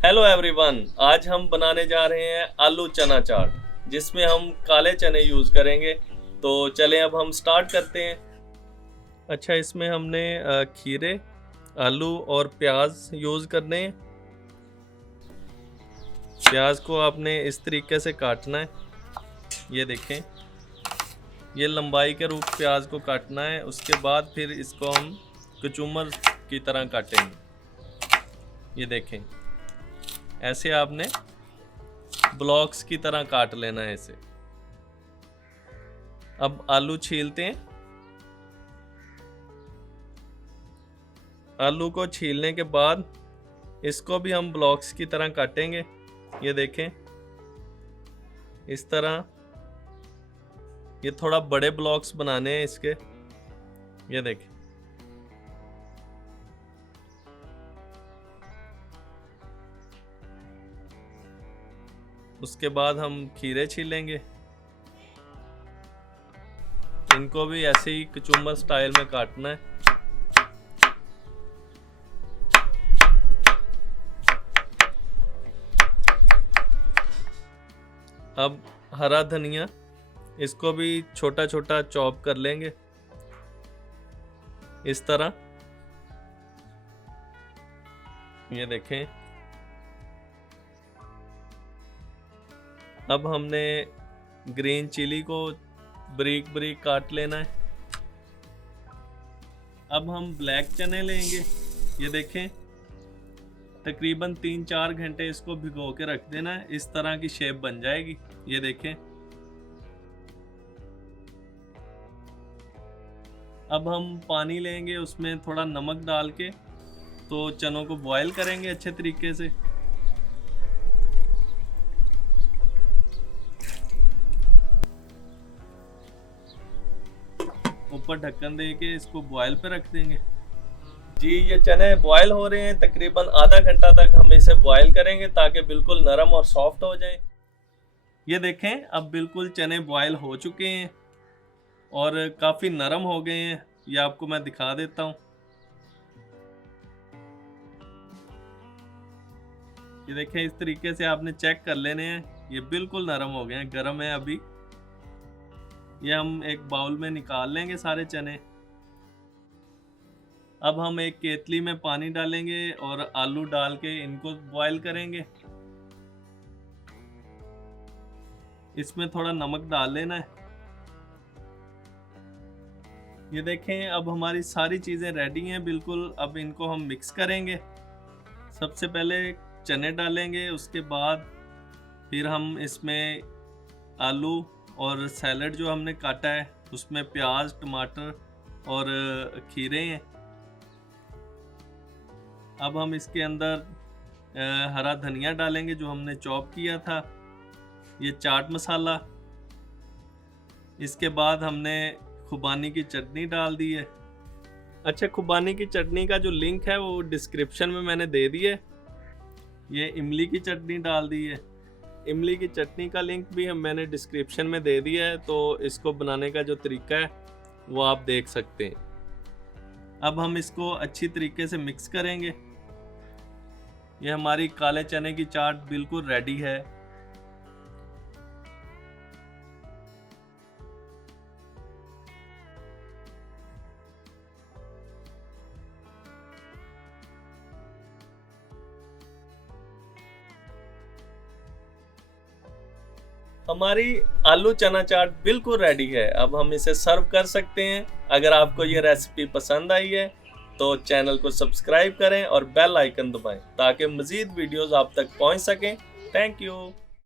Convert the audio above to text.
Hello everyone, आज हम बनाने जा रहे हैं आलू चना चाट जिसमें हम काले चने यूज़ करेंगे। तो चलें अब हम स्टार्ट करते हैं। अच्छा, इसमें हमने खीरे, आलू और प्याज यूज़ करने हैं। प्याज को आपने इस तरीके से काटना है। ये देखें, ये लंबाई के रूप प्याज को काटना है। उसके बाद फिर इसको हम कचूमर की तरह काटेंगे। ये देखें, ऐसे आपने ब्लॉक्स की तरह काट लेना है इसे। अब आलू छीलते हैं। आलू को छीलने के बाद इसको भी हम ब्लॉक्स की तरह काटेंगे। ये देखें, इस तरह। ये थोड़ा बड़े ब्लॉक्स बनाने हैं इसके। ये देखें, उसके बाद हम खीरे छीलेंगे। इनको भी ऐसे ही कचूमर स्टाइल में काटना है। अब हरा धनिया, इसको भी छोटा छोटा चॉप कर लेंगे इस तरह। ये देखें, अब हमने ग्रीन चिली को बारीक बारीक काट लेना है। अब हम ब्लैक चने लेंगे। ये देखें, तकरीबन 3-4 घंटे इसको भिगो के रख देना है। इस तरह की शेप बन जाएगी। ये देखें, अब हम पानी लेंगे, उसमें थोड़ा नमक डाल के तो चनों को बॉयल करेंगे अच्छे तरीके से। ऊपर ढक्कन दे के इसको बॉयल पे रख देंगे। जी, ये चने बॉयल हो रहे हैं। तकरीबन आधा घंटा तक हम इसे बॉयल करेंगे ताकि बिल्कुल नरम और सॉफ्ट हो जाए। ये देखें, अब बिल्कुल चने बॉयल हो चुके हैं और काफ़ी नरम हो गए हैं। ये आपको मैं दिखा देता हूँ। ये देखें, इस तरीके से आपने चेक कर लेने हैं। ये बिल्कुल नरम हो गए हैं, गर्म है अभी। ये हम एक बाउल में निकाल लेंगे सारे चने। अब हम एक केतली में पानी डालेंगे और आलू डाल के इनको बॉयल करेंगे। इसमें थोड़ा नमक डाल लेना है। ये देखें, अब हमारी सारी चीज़ें रेडी हैं बिल्कुल। अब इनको हम मिक्स करेंगे। सबसे पहले चने डालेंगे, उसके बाद फिर हम इसमें आलू और सैलड जो हमने काटा है उसमें प्याज, टमाटर और खीरे हैं। अब हम इसके अंदर हरा धनिया डालेंगे जो हमने चॉप किया था। ये चाट मसाला। इसके बाद हमने खुबानी की चटनी डाल दी है। अच्छा, खुबानी की चटनी का जो लिंक है वो डिस्क्रिप्शन में मैंने दे दी है। ये इमली की चटनी डाल दी है। इमली की चटनी का लिंक भी मैंने डिस्क्रिप्शन में दे दिया है, तो इसको बनाने का जो तरीका है वो आप देख सकते हैं। अब हम इसको अच्छी तरीके से मिक्स करेंगे। ये हमारी काले चने की चाट बिल्कुल रेडी है। हमारी आलू चना चाट बिल्कुल रेडी है। अब हम इसे सर्व कर सकते हैं। अगर आपको ये रेसिपी पसंद आई है तो चैनल को सब्सक्राइब करें और बेल आइकन दबाएं ताकि मज़ीद वीडियोस आप तक पहुंच सकें। Thank you.